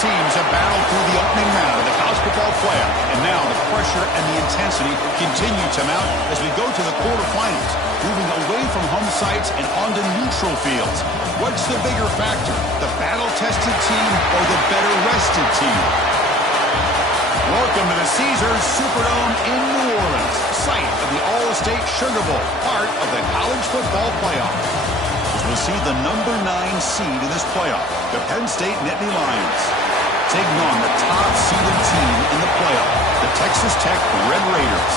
teams have battled through the opening round of the college football playoff, and now the pressure and the intensity continue to mount as we go to the quarterfinals, moving away from home sites and onto neutral fields. What's the bigger factor, the battle-tested team or the better-rested team? Welcome to the Caesars Superdome in New Orleans, site of the All-State Sugar Bowl, part of the college football playoff. We'll see the number 9 seed in this playoff, the Penn State Nittany Lions, taking on the top-seeded team in the playoff, the Texas Tech Red Raiders.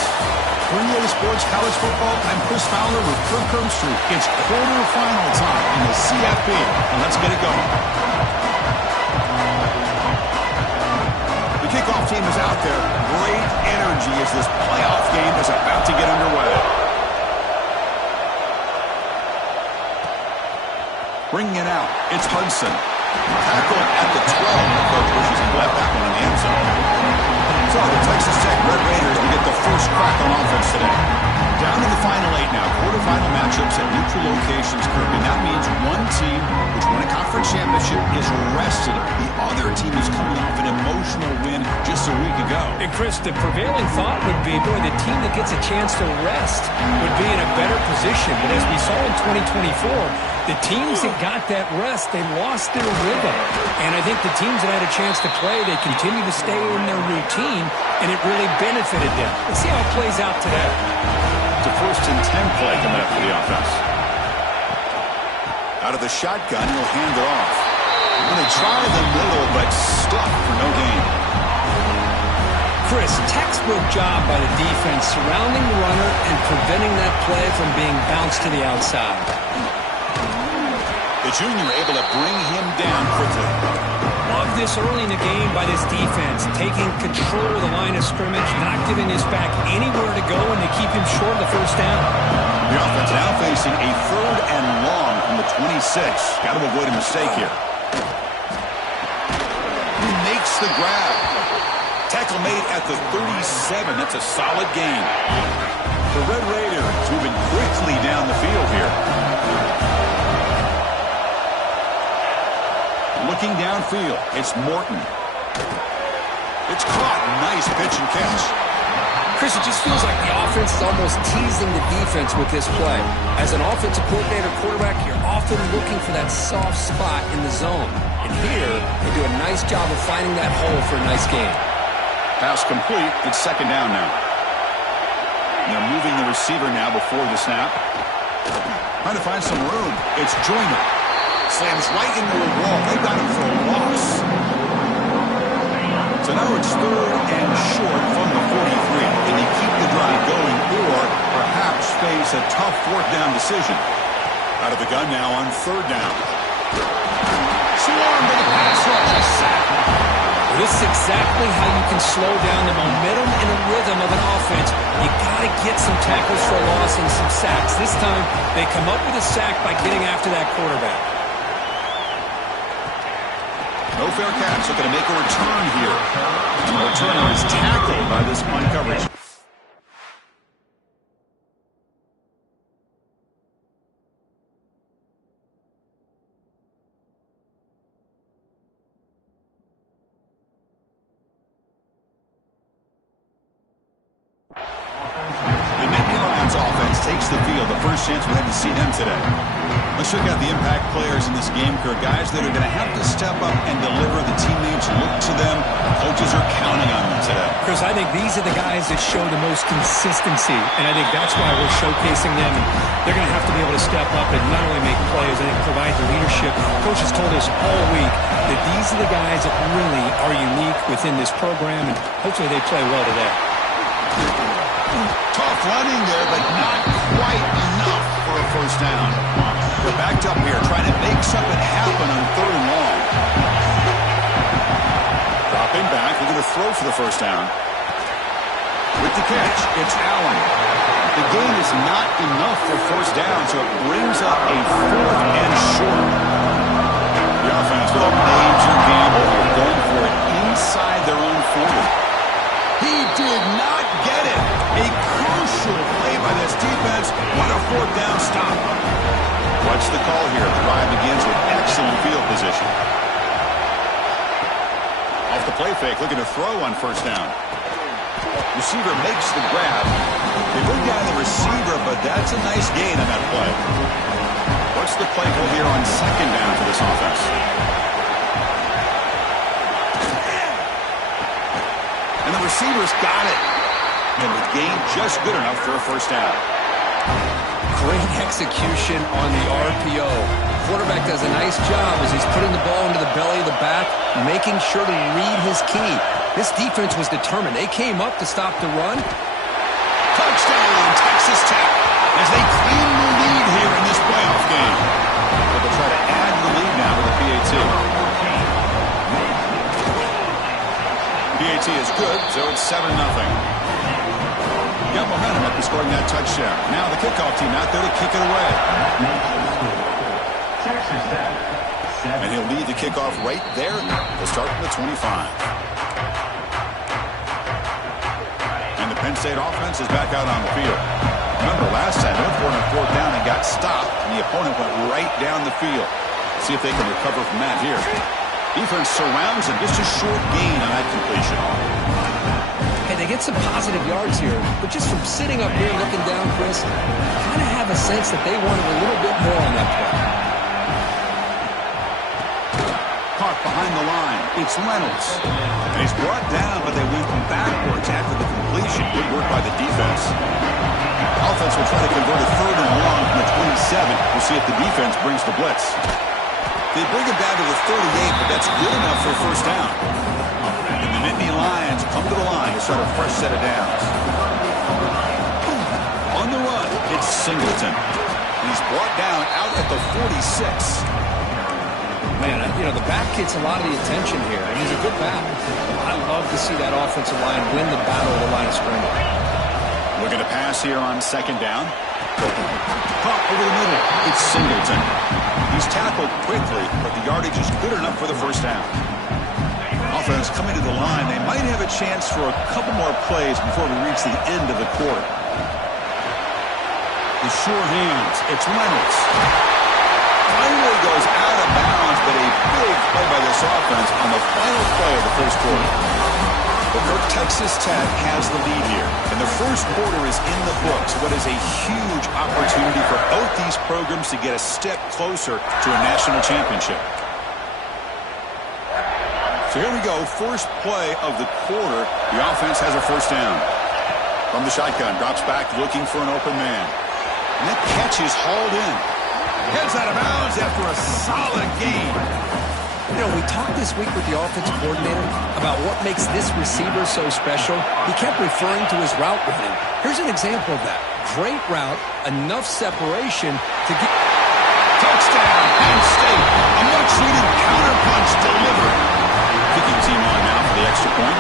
For EA Sports College Football, I'm Chris Fowler with Kirk Herbstreit. It's quarterfinal time in the CFP, and let's get it going. The kickoff team is out there. Great energy as this playoff game is about to get underway. Bringing it out, it's Hudson. Tackle at the 12. The coach wishes he left that one in the end zone. So the Texas Tech Red Raiders will get the first crack on offense today. Down to the final 8 now. Quarterfinal matchups at neutral locations, Kirk. And that means one team which won a conference championship is rested. The other team is coming off an emotional win just a week ago. And Chris, the prevailing thought would be, boy, the team that gets a chance to rest would be in a better position. But as we saw in 2024, the teams that got that rest, they lost their rhythm. And I think the teams that had a chance to play, they continue to stay in their routine, and it really benefited them. Let's see how it plays out today. It's a 1st and 10 play coming up for the offense. Out of the shotgun, he'll hand it off. Going to try the middle, but stuck for no gain. Chris, textbook job by the defense surrounding the runner and preventing that play from being bounced to the outside. The junior able to bring him down quickly. Love this early in the game by this defense, taking control of the line of scrimmage, not giving his back anywhere to go, and to keep him short of the first down. The offense now facing a 3rd and long from the 26. Got to avoid a mistake here. He makes the grab. Tackle made at the 37. That's a solid gain. The Red Raiders moving quickly down the field here. Looking downfield, it's Morton. It's caught. Nice pitch and catch. Chris, it just feels like the offense is almost teasing the defense with this play. As an offensive coordinator, quarterback, you're often looking for that soft spot in the zone. And here, they do a nice job of finding that hole for a nice gain. Pass complete. It's 2nd down now. They're moving the receiver now before the snap. Trying to find some room. It's Joyner. Slams right into the wall. They got him for a loss. So now it's 3rd and short from the 43. Can they keep the drive going or perhaps face a tough 4th down decision? Out of the gun now on 3rd down. Swarmed to the pass rush. A sack. This is exactly how you can slow down the momentum and the rhythm of an offense. You got to get some tackles for a loss and some sacks. This time, they come up with a sack by getting after that quarterback. No fair catch. Looking to make a return here. And the returner is tackled by this punt coverage. The Nittany Lions offense takes the field. The first chance we had to see them today. Let's check out the impact players in this game, Kirk. Guys that are going to have to step up and deliver. The teammates look to them. Coaches are counting on them today. Chris, I think these are the guys that show the most consistency, and I think that's why we're showcasing them. And they're going to have to be able to step up and not only make plays, I think provide the leadership. Coaches told us all week that these are the guys that really are unique within this program, and hopefully they play well today. Tough running there, but not quite enough for a first down. We're backed up here, trying to make something happen on 3rd and long. Dropping back, we're going to throw for the first down. With the catch, it's Allen. The gain is not enough for first down, so it brings up a 4th and short. The offense with a major gamble here, going for it inside their own 40. He did not get it. A crucial play by this defense. What a 4th down stop. What's the call here? The drive begins with excellent field position. the play fake, looking to throw on first down. Receiver makes the grab. They bring down the receiver, but that's a nice gain on that play. What's the play call here on second down for this offense? And the receiver's got it. And the gain just good enough for a first down. Great execution on the RPO. Quarterback does a nice job as he's putting the ball into the belly of the back, making sure to read his key. This defense was determined. They came up to stop the run. Touchdown, Texas Tech, as they claim the lead here in this playoff game. But they'll try to add the lead now with the PAT. PAT is good, so it's 7-0. Got momentum after scoring that touchdown. Now the kickoff team out there to kick it away. And he'll lead the kickoff right there. They'll start from the 25. And the Penn State offense is back out on the field. Remember, last time they were on fourth down and got stopped, and the opponent went right down the field. See if they can recover from that here. Defense surrounds him. Just a short gain on that completion. Hey, they get some positive yards here, but just from sitting up here looking down, Chris, I kind of have a sense that they wanted a little bit more on that play. Caught behind the line. It's Reynolds. And he's brought down, but they went backwards after the completion. Good work by the defense. Offense will try to convert a third and long from the 27. We'll see if the defense brings the blitz. They bring it down to the 38, but that's good enough for a first down. And the Nittany Lions come to the line to start a fresh set of downs. On the run, it's Singleton. And he's brought down out at the 46. Man, you know, the back gets a lot of the attention here, and he's a good back. I love to see that offensive line win the battle of the line of scrimmage. Looking to pass here on second down. Caught over the middle. It's Singleton. He's tackled quickly, but the yardage is good enough for the first down. Offense coming to the line. They might have a chance for a couple more plays before we reach the end of the quarter. The sure hands. It's Reynolds. Finally goes out of bounds, but a big play by this offense on the final play of the first quarter. But Texas Tech has the lead here, and the first quarter is in the books. What is a huge opportunity for both these programs to get a step closer to a national championship. So here we go, first play of the quarter. The offense has a first down. From the shotgun, drops back looking for an open man. And that catch is hauled in. Heads out of bounds after a solid gain. You know, we talked this week with the offensive coordinator about what makes this receiver so special. He kept referring to his route running. Here's an example of that. Great route, enough separation to get... Touchdown, Penn State. A much-needed counterpunch delivered. Kicking team on now for the extra point.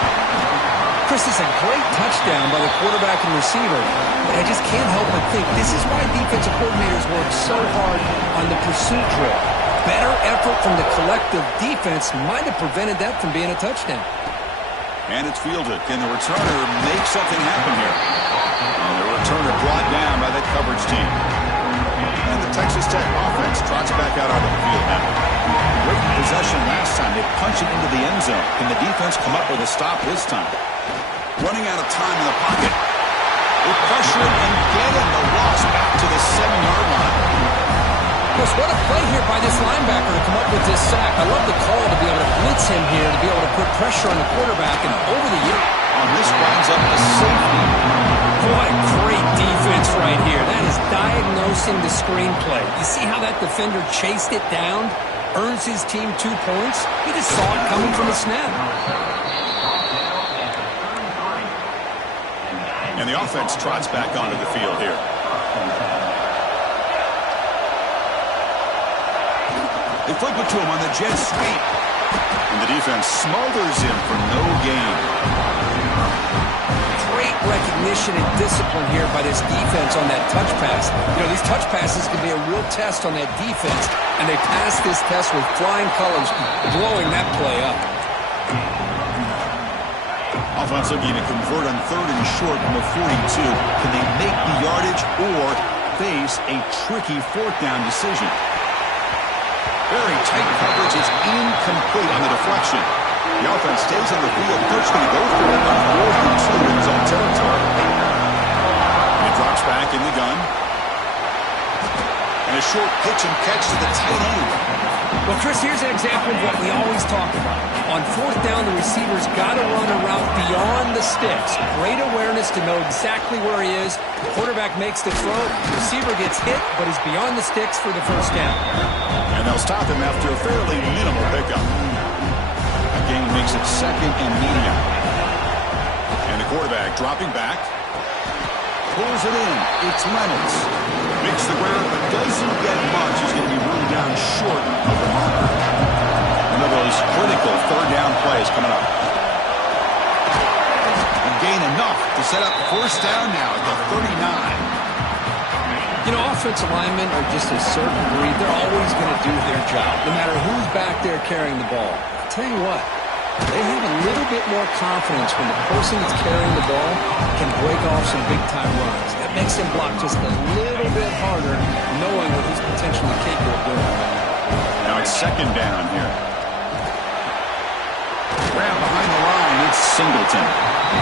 Chris, it's a great touchdown by the quarterback and receiver, but I just can't help but think this is why defensive coordinators work so hard on the pursuit drill. Better effort from the collective defense might have prevented that from being a touchdown. And it's fielded. Can the returner make something happen here? And the returner brought down by that coverage team. And the Texas Tech offense trots back out onto the field now. Great possession last time. They punch it into the end zone. Can the defense come up with a stop this time? Running out of time in the pocket. They pressure it and get him. The loss back to the 7-yard line. Chris, what a play here by this linebacker to come up with this sack. I love the call to be able to blitz him here, to be able to put pressure on the quarterback, and over the year. On this winds up a safety. What great defense right here. That is diagnosing the screenplay. You see how that defender chased it down, earns his team 2 points? He just saw it coming from the snap. And the offense trots back onto the field here. They flip it to him on the jet sweep. And the defense smothers him for no gain. Great recognition and discipline here by this defense on that touch pass. You know, these touch passes can be a real test on that defense, and they passed this test with flying colors, blowing that play up. Offense looking to convert on third and short from the 42. Can they make the yardage or face a tricky fourth down decision? Very tight coverage is incomplete on the deflection. The offense stays on the field. Coach going to go for it on 4th and 2 in his own territory. And it drops back in the gun. And a short pitch and catch to the tight end. Well, Chris, here's an example of what we always talk about. On 4th down, the receiver's got to run a route beyond the sticks. Great awareness to know exactly where he is. The quarterback makes the throw. The receiver gets hit, but he's beyond the sticks for the first down. And they'll stop him after a fairly minimal pickup. That gain makes it 2nd and medium. And the quarterback dropping back. Pulls it in. It's Reynolds. Makes the grab, but doesn't get much. He's going to be run down short of the marker. One of those critical 3rd down plays coming up. And gain enough to set up 1st down now at the 39. You know, offensive linemen are just a certain breed. They're always going to do their job, no matter who's back there carrying the ball. I'll tell you what, they have a little bit more confidence when the person that's carrying the ball can break off some big-time runs. That makes them block just a little bit harder, knowing what he's potentially capable of doing. Now it's 2nd down here. Grab behind the line, it's Singleton.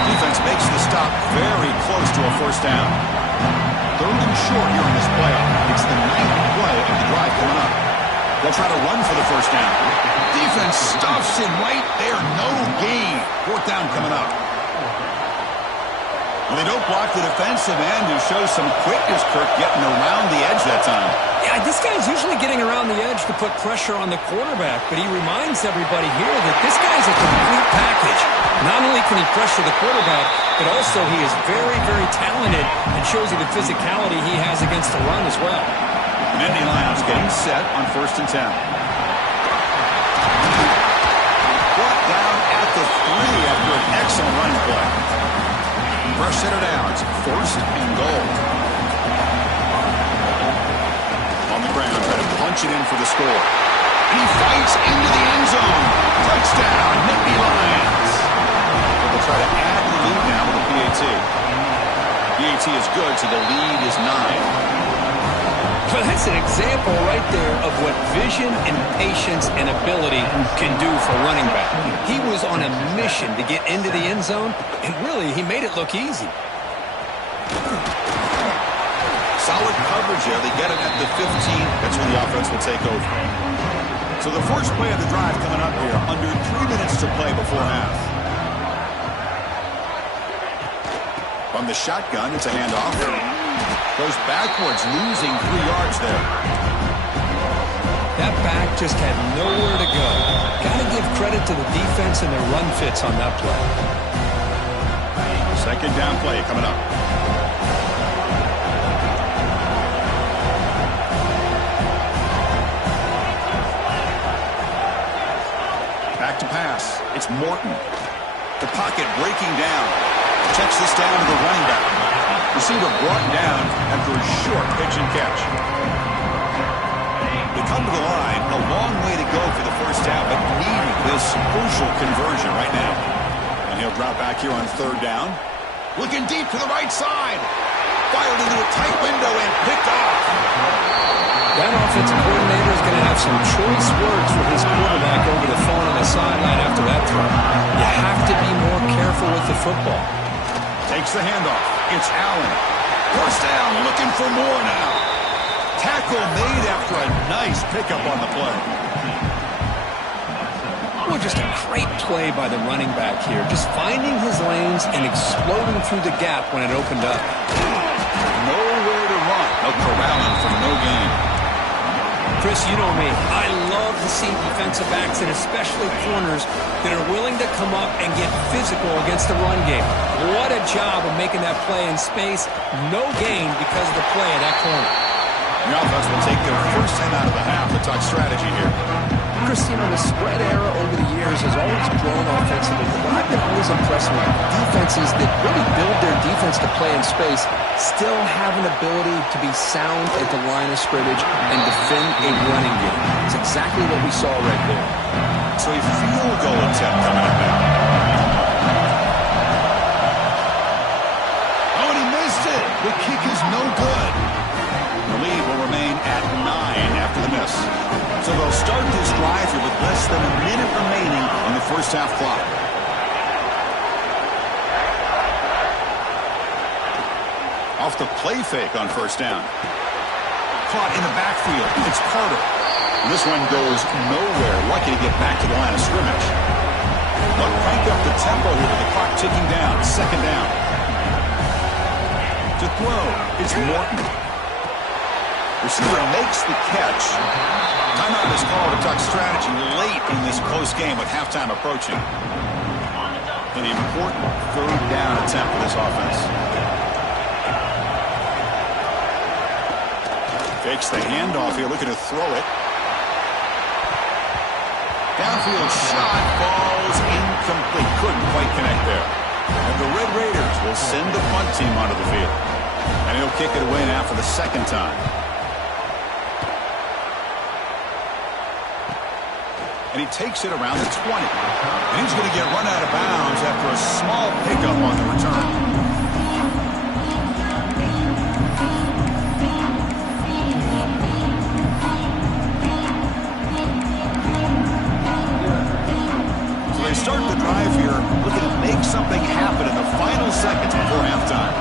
Defense makes the stop very close to a 1st down. 3rd and short here in this playoff. It's the 9th play of the drive coming up. They'll try to run for the 1st down. Defense stuffs him right there. No gain. 4th down coming up. Well, they don't block the defensive end, who shows some quickness, Kirk, getting around the edge that time. Yeah, this guy's usually getting around the edge to put pressure on the quarterback, but he reminds everybody here that this guy's a complete package. Not only can he pressure the quarterback, but also he is very, very talented and shows you the physicality he has against the run as well. Indy Lions getting set on 1st and 10. Brought down at the 3 after an excellent running play. Fresh center down. It's 1st and goal. On the ground, trying to punch it in for the score. And he fights into the end zone. Touchdown, Nittany Lions. They'll try to add the lead now with the PAT. PAT is good, so the lead is 9. Well, that's an example right there of what vision and patience and ability can do for running back. He was on a mission to get into the end zone, and really, he made it look easy. Solid coverage there. They get it at the 15. That's when the offense will take over. So the first play of the drive coming up here. Under 3 minutes to play before half. From the shotgun, it's a handoff. Goes backwards, losing 3 yards there. That back just had nowhere to go. Got to give credit to the defense and their run fits on that play. 2nd down play coming up. Back to pass. It's Morton. The pocket breaking down. Checks this down to the running back. Receiver brought down after a short pitch and catch. They come to the line. A long way to go for the 1st down, but needing this crucial conversion right now. And he'll drop back here on 3rd down. Looking deep to the right side. Fired into a tight window and picked off. That offensive coordinator is going to have some choice words for his quarterback over the phone on the sideline after that throw. You have to be more careful with the football. Takes the handoff. It's Allen. 1st down, looking for more now. Tackle made after a nice pickup on the play. Well, just a great play by the running back here. Just finding his lanes and exploding through the gap when it opened up. Nowhere to run. No corralling for no gain. Chris, you know me. I love to see defensive backs and especially corners that are willing to come up and get physical against the run game. What a job of making that play in space. No gain because of the play of that corner. The offense will take their first time out of the half to talk strategy here. Chris, you know, the spread era over the years has always grown offensively, but what I've been always impressed with defenses that really build their defense to play in space still have an ability to be sound at the line of scrimmage and defend a running game. It's exactly what we saw right there. So a field goal attempt coming up now. Oh, and he missed it. The kick is no good. The lead will remain at 9 after the miss. So they'll start this drive here with less than a minute remaining on the first half clock. Off the play fake on first down. Caught in the backfield. It's Carter. And this one goes nowhere. Lucky to get back to the line of scrimmage. They'll crank up the tempo here with the clock ticking down. Second down. To throw, it's Morton. Receiver makes the catch. Timeout is called to talk strategy late in this close game with halftime approaching. An important third down attempt for this offense. Fakes the handoff here, looking to throw it. Downfield shot falls incomplete. Couldn't quite connect there. And the Red Raiders will send the punt team onto the field. And he'll kick it away now for the second time. And he takes it around the 20. And he's going to get run out of bounds after a small pickup on the return. They start the drive here, looking to make something happen in the final seconds before halftime.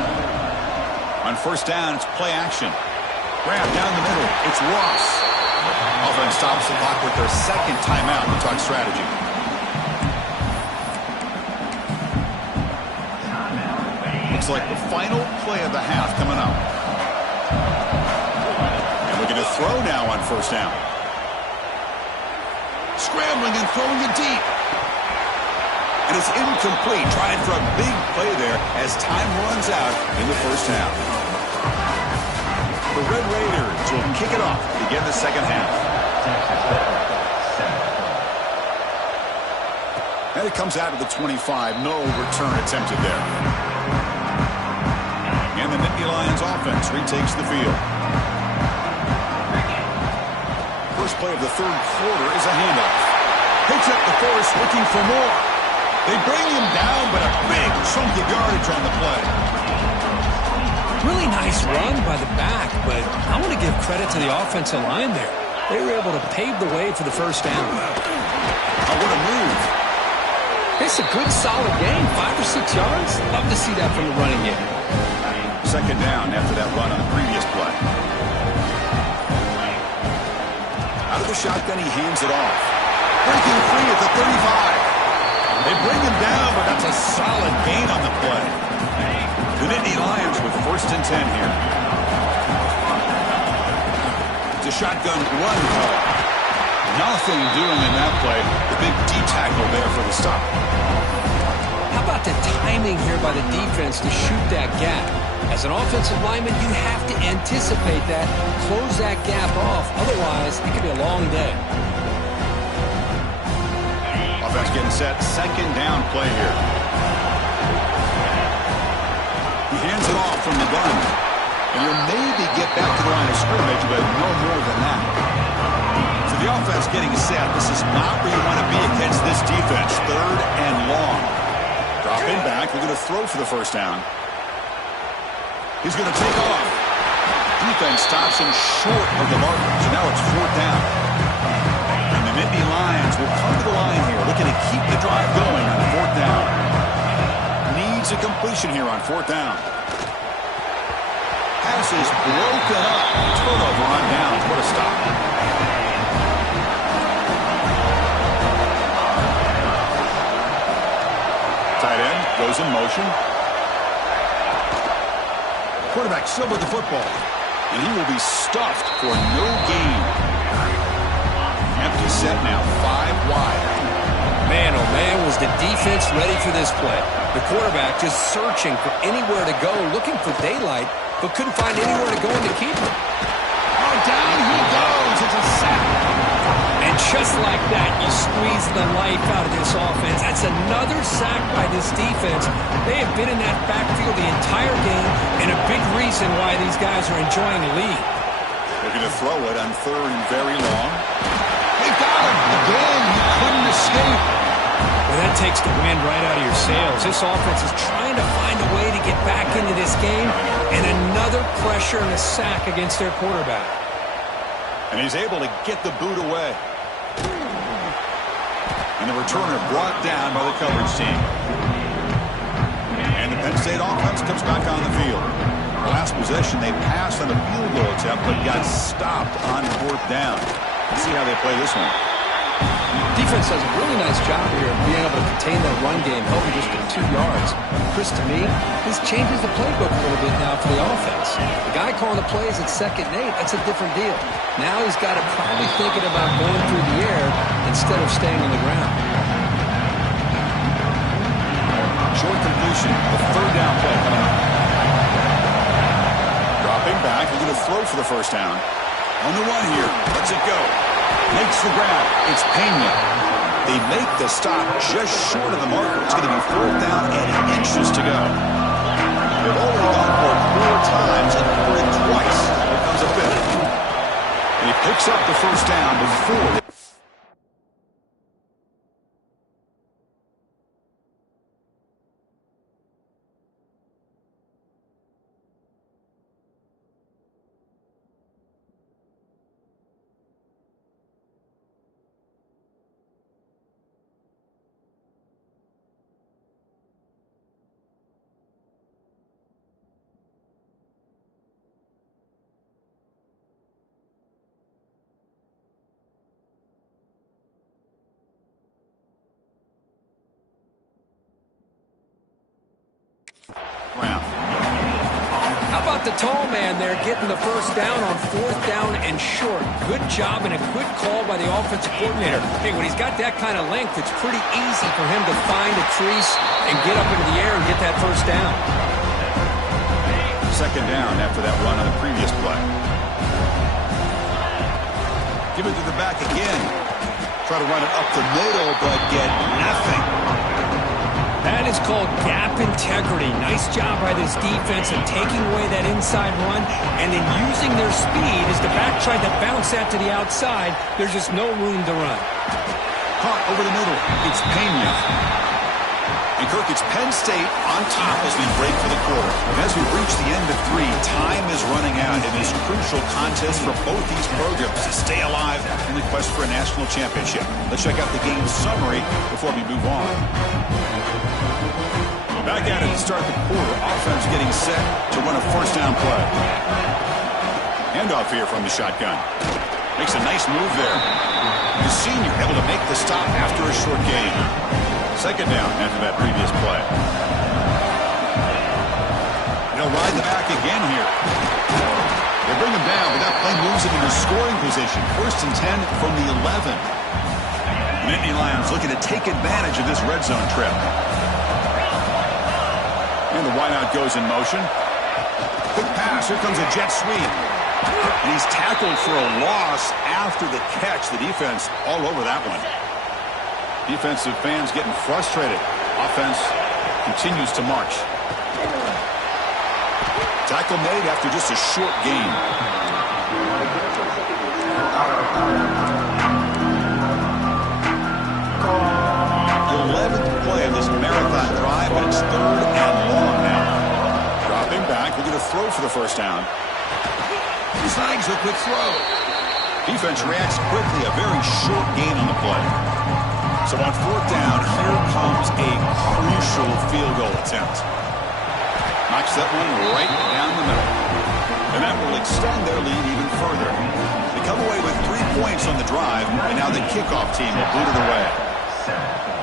On first down, it's play action. Grab down the middle. It's Ross. Offense stops the clock with their second timeout to talk strategy. Looks like the final play of the half coming up. And we're going to throw now on first down. Scrambling and throwing it deep. And it's incomplete. Trying for a big play there as time runs out in the first half. The Red Raiders will kick it off to begin the second half. And it comes out of the 25. No return attempted there. And the Nittany Lions offense retakes the field. First play of the third quarter is a handoff. Picks up the force, looking for more. They bring him down, but a big chunk of yardage on the play. Really nice run by the back, but I want to give credit to the offensive line there. They were able to pave the way for the first down. Oh, what a move. It's a good, solid game. 5 or 6 yards. Love to see that from the running game. Second down after that run on the previous play. Out of the shotgun, he hands it off. Breaking free at the 35. They bring him down, but that's a solid gain on the play. The Nittany Lions with first and 10 here. It's a shotgun run call. Nothing doing in that play. The big D tackle there for the stop. How about the timing here by the defense to shoot that gap? As an offensive lineman, you have to anticipate that, close that gap off. Otherwise, it could be a long day. Offense getting set. Second down play here. He hands it off from the gun. And he'll maybe get back to the line of scrimmage, but no more than that. So the offense getting set. This is not where you want to be against this defense. Third and long. Dropping back. They're going to throw for the first down. He's going to take off. Defense stops him short of the marker. So now it's fourth down. And the Nittany Lions will come to the line here, looking to keep the drive going on fourth down. Needs a completion here on fourth down. Pass is broken up. Turnover on downs. What a stop. Tight end goes in motion. Quarterback still with the football. And he will be stuffed for no gain. Empty set now, 5 wide. Man, oh man, was the defense ready for this play. The quarterback just searching for anywhere to go, looking for daylight, but couldn't find anywhere to go in to keep him. Oh, down he goes. It's a sack. And just like that, you squeeze the life out of this offense. That's another sack by this defense. They have been in that backfield the entire game, and a big reason why these guys are enjoying the lead. They're going to throw it on third and very long. They got him. Again, he couldn't escape. Well, that takes the wind right out of your sails. This offense is trying to find a way to get back into this game, and another pressure and a sack against their quarterback. And he's able to get the boot away. And the returner brought down by the coverage team. And the Penn State offense comes back on the field. Last possession, they passed on a field goal attempt, but got stopped on 4th down. Let's see how they play this one. Defense does a really nice job here of being able to contain that run game, helping just get 2 yards. Chris, to me, this changes the playbook a little bit now for the offense. The guy calling the plays at 2nd and 8, that's a different deal. Now he's got to probably thinking about going through the air instead of staying on the ground. Short completion, the 3rd down play coming up. Dropping back, he's going to throw for the 1st down. On the run here, lets it go. Makes the grab. It's Pena. They make the stop just short of the marker. It's going to be 4th down and inches to go. They've already gone for it 4 times and for it twice. Here comes a 5th. And he picks up the 1st down before. How about the tall man there getting the 1st down on 4th down and short? Good job and a good call by the offensive coordinator. Hey, when he's got that kind of length, it's pretty easy for him to find a crease and get up into the air and get that 1st down. 2nd down after that run on the previous play. Give it to the back again. Try to run it up the middle, but get nothing. That is called gap integrity. Nice job by this defense of taking away that inside run and then using their speed as the back tried to bounce that to the outside. There's just no room to run. Caught over the middle. It's Pena. And Kirk, it's Penn State on top as we break for the quarter. And as we reach the end of 3, time is running out in this crucial contest for both these programs to stay alive in the quest for a national championship. Let's check out the game summary before we move on. Back at it to start the quarter. Offense getting set to run a 1st down play. Handoff here from the shotgun. Makes a nice move there. The senior able to make the stop after a short gain. 2nd down after that previous play. They'll ride the back again here. They bring him down, but that play moves him into scoring position. 1st and 10 from the 11. Nittany Lions looking to take advantage of this red zone trip. And the wideout goes in motion. Quick pass. Here comes a jet sweep. And he's tackled for a loss after the catch. The defense all over that one. Defensive fans getting frustrated. Offense continues to march. Tackle made after just a short gain. 11th play of this marathon drive, and it's 3rd and long now. Dropping back, we're going to throw for the 1st down. Snags a quick throw. Defense reacts quickly, a very short gain on the play. So on 4th down, here comes a crucial field goal attempt. Knocks that one right down the middle. And that will extend their lead even further. They come away with 3 points on the drive, and now the kickoff team will boot it away.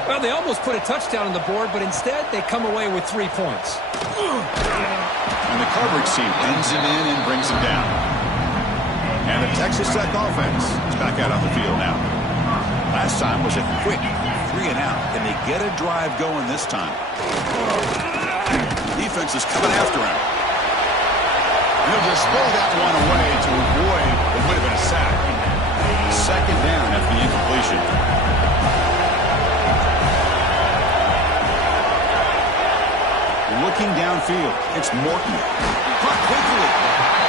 Well, they almost put a touchdown on the board, but instead they come away with 3 points. And the coverage team ends him in and brings him down. And the Texas Tech offense is back out on the field now. Last time was a quick 3 and out. Can they get a drive going this time? Defense is coming after him. He'll just throw that one away to avoid what would have been a sack. 2nd down after the incompletion. Looking downfield, it's Morton. Caught quickly.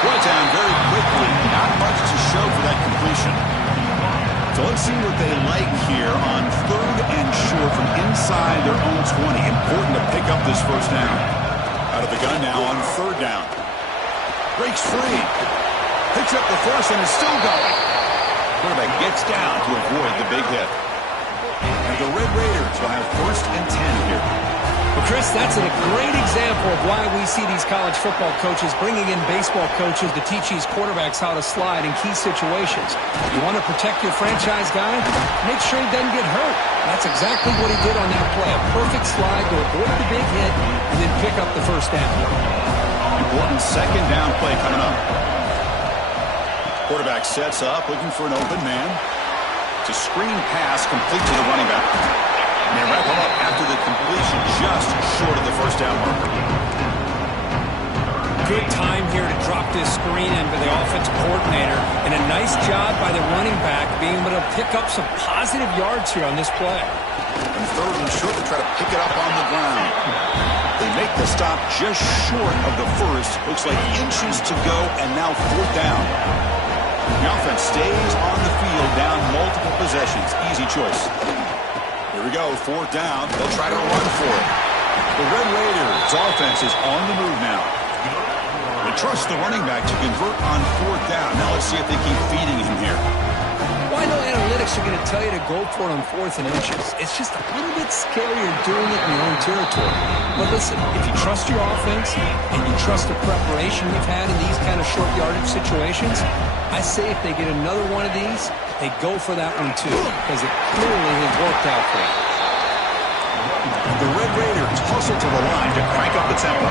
Brought down very quickly. Not much to show for that completion. So let's see what they like here on 3rd and short from inside their own 20. Important to pick up this 1st down. Out of the gun now on 3rd down. Breaks free. Picks up the 1st and is still going. Quarterback gets down to avoid the big hit. And the Red Raiders will have 1st and 10 here. Well, Chris, that's a great example of why we see these college football coaches bringing in baseball coaches to teach these quarterbacks how to slide in key situations. You want to protect your franchise guy? Make sure he doesn't get hurt. That's exactly what he did on that play. A perfect slide to avoid the big hit and then pick up the 1st down. Important 2nd down play coming up. Quarterback sets up, looking for an open man. It's a screen pass complete to the running back. And they wrap him up after the completion just short of the 1st down marker. Good time here to drop this screen in by the offensive coordinator. And a nice job by the running back being able to pick up some positive yards here on this play. And 3rd and short to try to pick it up on the ground. They make the stop just short of the 1st. Looks like inches to go, and now 4th down. The offense stays on the field, down multiple possessions. Easy choice. Here we go, 4th down. They'll try to run for it. The Red Raiders' offense is on the move now. They trust the running back to convert on 4th down. Now let's see if they keep feeding him here. Well, I know analytics are going to tell you to go for it on 4th and inches. It's just a little bit scarier doing it in your own territory. But listen, if you trust your offense and you trust the preparation you've had in these kind of short yardage situations, I say if they get another one of these, they go for that one too, because it clearly has worked out for them. The Red Raiders hustle to the line to crank up the tempo.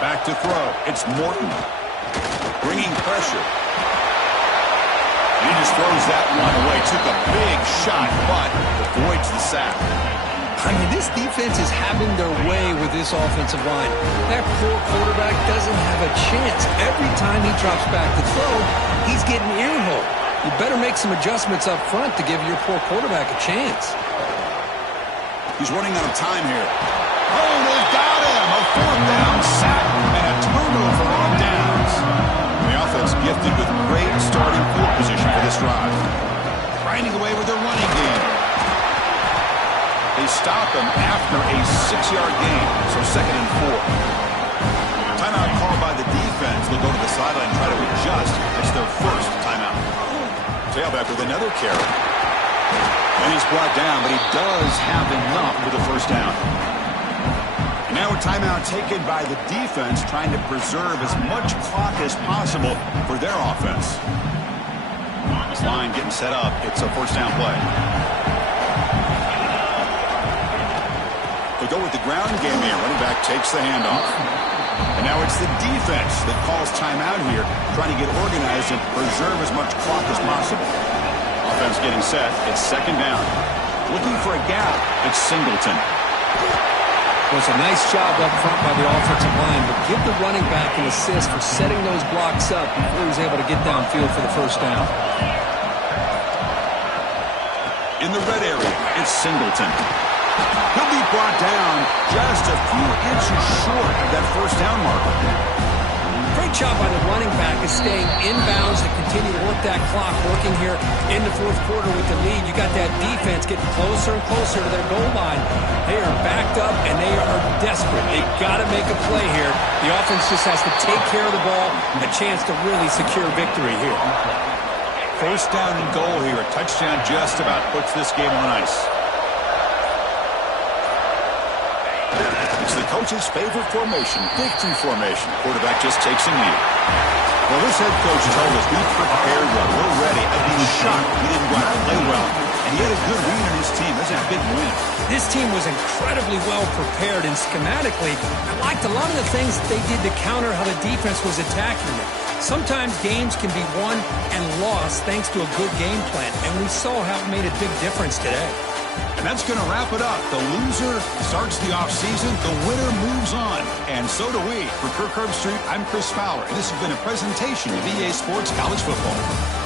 Back to throw. It's Morton. Bringing pressure. He just throws that one away. Took a big shot, but avoids the sack. I mean, this defense is having their way with this offensive line. That poor quarterback doesn't have a chance. Every time he drops back to throw, he's getting earholed. You better make some adjustments up front to give your poor quarterback a chance. He's running out of time here. Oh, they've got him. A 4th down sack and a turnover on downs. The offense gifted with great starting field position for this drive. Grinding away with their running game. They stop him after a 6-yard gain, so 2nd and 4. Timeout called by the defense. They'll go to the sideline and try to adjust. It's their 1st timeout. Tailback with another carry. And he's brought down, but he does have enough for the 1st down. And now a timeout taken by the defense, trying to preserve as much clock as possible for their offense. This line getting set up. It's a 1st down play. They go with the ground game here. Running back takes the handoff. And now it's the defense that calls timeout here, trying to get organized and preserve as much clock as possible. Offense getting set. It's 2nd down. Looking for a gap. It's Singleton. Well, it's a nice job up front by the offensive line, but give the running back an assist for setting those blocks up before he was able to get downfield for the 1st down. In the red area, it's Singleton. He'll be brought down just a few inches short of that 1st down marker. Great job by the running back is staying inbounds to continue to work that clock, working here in the 4th quarter with the lead. You got that defense getting closer and closer to their goal line. They are backed up, and they are desperate. They've got to make a play here. The offense just has to take care of the ball, a chance to really secure victory here. 1st down and goal here. A touchdown just about puts this game on ice. It's the coach's favorite formation, victory formation. Quarterback just takes a knee. Well, this head coach told us we prepared well. We're ready. I'd be shocked if he didn't go out and play well. And he had a good read on his team. That's a big win. This team was incredibly well prepared, and schematically, I liked a lot of the things that they did to counter how the defense was attacking them. Sometimes games can be won and lost thanks to a good game plan, and we saw how it made a big difference today. And that's going to wrap it up. The loser starts the offseason. The winner moves on. And so do we. For Kirk Herbstreit, I'm Chris Fowler. And this has been a presentation of EA Sports College Football.